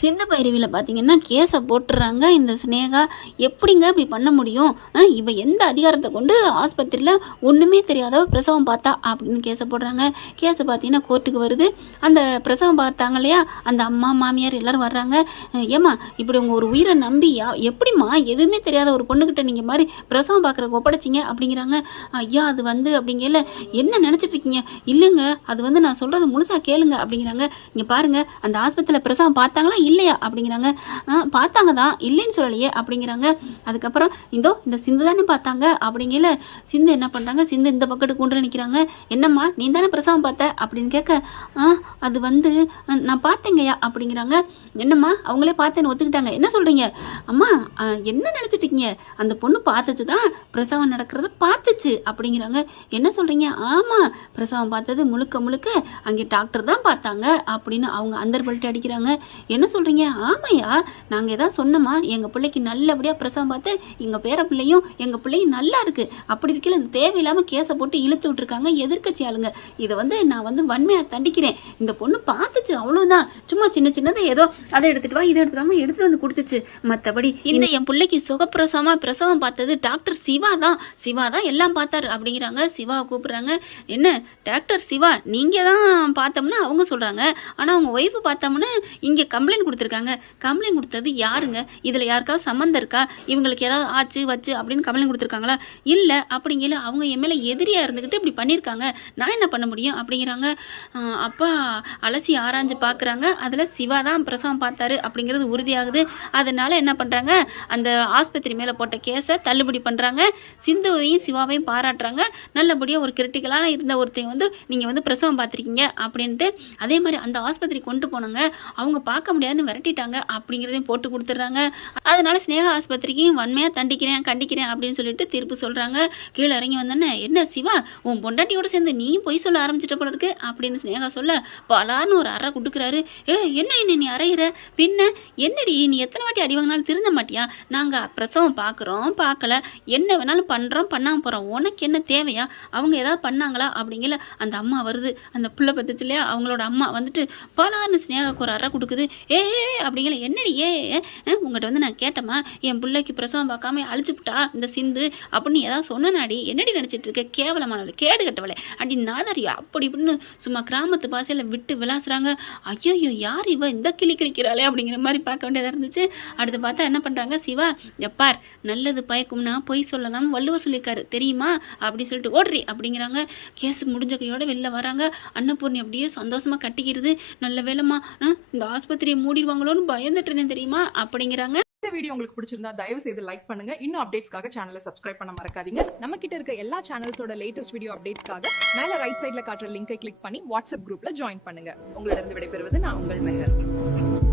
சிந்து பைரவியில் பார்த்தீங்கன்னா கேஸை போட்டுடுறாங்க இந்த ஸ்னேகா. எப்படிங்க இப்படி பண்ண முடியும்? இவ எந்த அதிகாரத்தை கொண்டு ஆஸ்பத்திரியில் ஒன்றுமே தெரியாதவ பிரசவம் பார்த்தா அப்படின்னு கேஸை போடுறாங்க. கேஸை பார்த்தீங்கன்னா கோர்ட்டுக்கு வருது. அந்த பிரசவம் பார்த்தாங்க இல்லையா, அந்த அம்மா மாமியார் எல்லோரும் வர்றாங்க. ஏம்மா இப்படி உங்கள் ஒரு உயிரை நம்பி எப்படிம்மா எதுவுமே தெரியாத ஒரு பொண்ணுக்கிட்ட நீங்கள் மாதிரி பிரசவம் பார்க்குறக்கு ஒப்படைச்சிங்க அப்படிங்கிறாங்க. ஐயா அது வந்து அப்படிங்கல என்ன நினச்சிட்டு இருக்கீங்க? இல்லைங்க அது வந்து நான் சொல்கிறது முழுசாக கேளுங்க அப்படிங்கிறாங்க. இங்கே பாருங்கள், அந்த ஆஸ்பத்திரியில் பிரசவம் பார்த்தாங்களா இல்லையா அப்படிங்கிறாங்க. பார்த்தாங்க தான், இல்லைன்னு சொல்லலையே அப்படிங்கிறாங்க. அதுக்கப்புறம் இந்த சிந்து தானே பார்த்தாங்க அப்படிங்கல சிந்து என்ன பண்ணுறாங்க, சிந்து இந்த பக்கத்து கொண்டு நிற்கிறாங்க. என்னம்மா நீ தானே பிரசவம் பார்த்த அப்படின்னு கேட்க, அது வந்து நான் பார்த்தேங்கய்யா அப்படிங்கிறாங்க. என்னம்மா அவங்களே பார்த்தேன்னு ஒத்துக்கிட்டாங்க. என்ன சொல்கிறீங்க? அம்மா என்ன நினச்சிட்டு இருக்கீங்க? அந்த பொண்ணு பார்த்துச்சு தான், பிரசவம் நடக்கிறத பார்த்துச்சு அப்படிங்கிறாங்க. என்ன சொல்கிறீங்க? ஆமாம், பிரசவம் பார்த்தது முழுக்க முழுக்க அங்கே டாக்டர் தான் பார்த்தாங்க அப்படின்னு அவங்க அந்தர் பல்ட்டு அடிக்கிறாங்க. என்ன சொல்கிறீங்க? ஆமையா, நாங்கள் எதாவது சொன்னோமா? எங்கள் பிள்ளைக்கு நல்லபடியாக பிரசவம் பார்த்து எங்கள் பேர பிள்ளையும் எங்கள் பிள்ளையும் நல்லா இருக்குது. அப்படி இருக்கல இந்த தேவையில்லாமல் கேஸை போட்டு இழுத்து விட்டுருக்காங்க எதிர்க்கட்சி ஆளுங்க. இதை வந்து நான் வந்து வன்மையாக தண்டிக்கிறேன். இந்த பொண்ணு பார்த்துச்சு அவ்வளோதான், சும்மா சின்ன சின்னதை ஏதோ அதை எடுத்துகிட்டு வா இதை எடுத்துகிட்டு வந்து கொடுத்துச்சு. மற்றபடி இந்த என் பிள்ளைக்கு சுகப்பிரசவமாக பிரசவம் பார்த்தது டாக்டர் சிவா தான் எல்லாம் பார்த்தாரு அப்படிங்கிறாங்க. சிவாவை கூப்பிட்றாங்க. என்ன டாக்டர் சிவா நீங்கள் தான் பார்த்தோம்னா அவங்க சொல்கிறாங்க, ஆனால் அவங்க ஒய்ஃபு பார்த்தோம்னா இங்கே கம்ப்ளைண்ட் கொடுத்துருக்காங்க. கம்ப்ளைண்ட் கொடுத்தது யாருங்க? இதில் யாருக்காவது சம்மந்தம் இருக்கா? இவங்களுக்கு ஏதாவது ஆச்சு வச்சு அப்படின்னு கம்ப்ளைண்ட் கொடுத்துருக்காங்களா? இல்லை அப்படிங்கிற அவங்க என் மேலே எதிரியாக இருந்துக்கிட்டு இப்படி பண்ணியிருக்காங்க, நான் என்ன பண்ண முடியும் அப்படிங்கிறாங்க. அப்போ அலசி ஆராய்ஞ்சு பார்க்குறாங்க. அதில் சிவா தான் பிரசவம் பார்த்தாரு அப்படிங்கிறது உறுதியாகுது. அதனால் என்ன பண்ணுறாங்க, அந்த ஆஸ்பத்திரி மேலே போட்ட கேஸை தள்ளுபடி பண்ணுறாங்க. சிந்துவையும் சிவாவையும் பாராட்டுறாங்க. நல்லபடியாக ஒரு கிரிட்டிக்கலான இருந்த ஒருத்தையும் வந்து நீங்கள் வந்து பிரசவம் பார்த்துருக்கீங்க அப்படின்ட்டு. அதே மாதிரி அந்த ஆஸ்பத்திரி கொண்டு போனாங்க, அவங்க பார்க்க முடியாதுன்னு விரட்டிட்டாங்க அப்படிங்கிறதையும் போட்டு கொடுத்துட்றாங்க. அதனால ஸ்னேகா ஆஸ்பத்திரிக்கு வன்மையாக கண்டிக்கிறேன் அப்படின்னு சொல்லிட்டு தீர்ப்பு சொல்கிறாங்க. கீழே இறங்கி வந்தோன்னே, என்ன சிவா உன் பொண்டாட்டியோட சேர்ந்து நீ பொய் சொல்ல ஆரம்பிச்சிட்ட போல இருக்கு அப்படின்னு ஸ்னேகா சொல்ல, பலான்னு ஒரு அறை கொடுக்குறாரு. என்ன நீ அறையிற? பின்ன என்னடி நீ எத்தனை வாட்டி அடி வாங்கினாலும் திருந்த மாட்டியா? நாங்கள் பிரசவம் பார்க்கல, என்ன வேணாலும் பண்ணுறோம் பண்ணாமல் போகிறோம், உனக்கு என்ன தேவையா? அவங்க ஏதாவது பண்ணாங்களா அப்படிங்கல அந்த அம்மா வருது. அந்த பிள்ளை பத்துச்சு இல்லையா, அவங்களோட அம்மா வந்துட்டு பலான்னு ஸ்னேகாவுக்கு ஒரு அறை கொடுக்குது. அப்படிங்கல என்னடி உங்கள்கிட்ட வந்து நான் கேட்டேம்மா, என் பிள்ளைக்கு பிரசவம் பார்க்காம அழிச்சுப்புட்டா இந்த சிந்து அப்படின்னு ஏதாவது சொன்னாடி, என்னடி நினச்சிட்டு இருக்க? கேவலமானவளை, கேடு கட்டவளை, அப்படி நாதாரியா அப்படி இப்படின்னு சும்மா கிராமத்து பாசையில் விட்டு விளாசுறாங்க. ஐயோ யார் இவ இந்த கிளி கிளிக்கிறாளே அப்படிங்கிற மாதிரி பார்க்க வேண்டியதாக இருந்துச்சு. அடுத்து பார்த்தா என்ன பண்ணுறாங்க, சிவா எப்பார் நல்லது பயக்கும்னா பொய் சொல்லலாம்னு வள்ளுவர் சொல்லியிருக்காரு தெரியுமா அப்படின்னு சொல்லிட்டு ஓடுறி அப்படிங்கிறாங்க. கேஸ் முடிஞ்ச கையோட வெளில வராங்க. அன்னபூர்ணி அப்படியே சந்தோஷமாக கட்டிக்கிறது. நல்ல வேலைமா, இந்த ஆஸ்பத்திரியை மூடிடுவாங்களோன்னு பயந்துட்டுருந்தேன் தெரியுமா அப்படிங்கிறாங்க. இந்த வீடியோ உங்களுக்கு பிடிச்சிருந்தா தயவு செய்து லைக் பண்ணுங்க. இன்னும் அப்டேட்ஸ்க்காக சேனலை சப்ஸ்கிரைப் பண்ண மறக்காதீங்க. நம்ம கிட்ட இருக்க எல்லா சேனல்ஸோட லேட்டஸ்ட் வீடியோ அப்டேட்ஸ்க்காக மேல ரைட் சைடுல காட்டுற லிங்கை கிளிக் பண்ணி வாட்ஸ்அப் குரூப்ல ஜாயின் பண்ணுங்க. உங்களிடம் விடைபெறுவது நான் உங்கள் மெஹர்.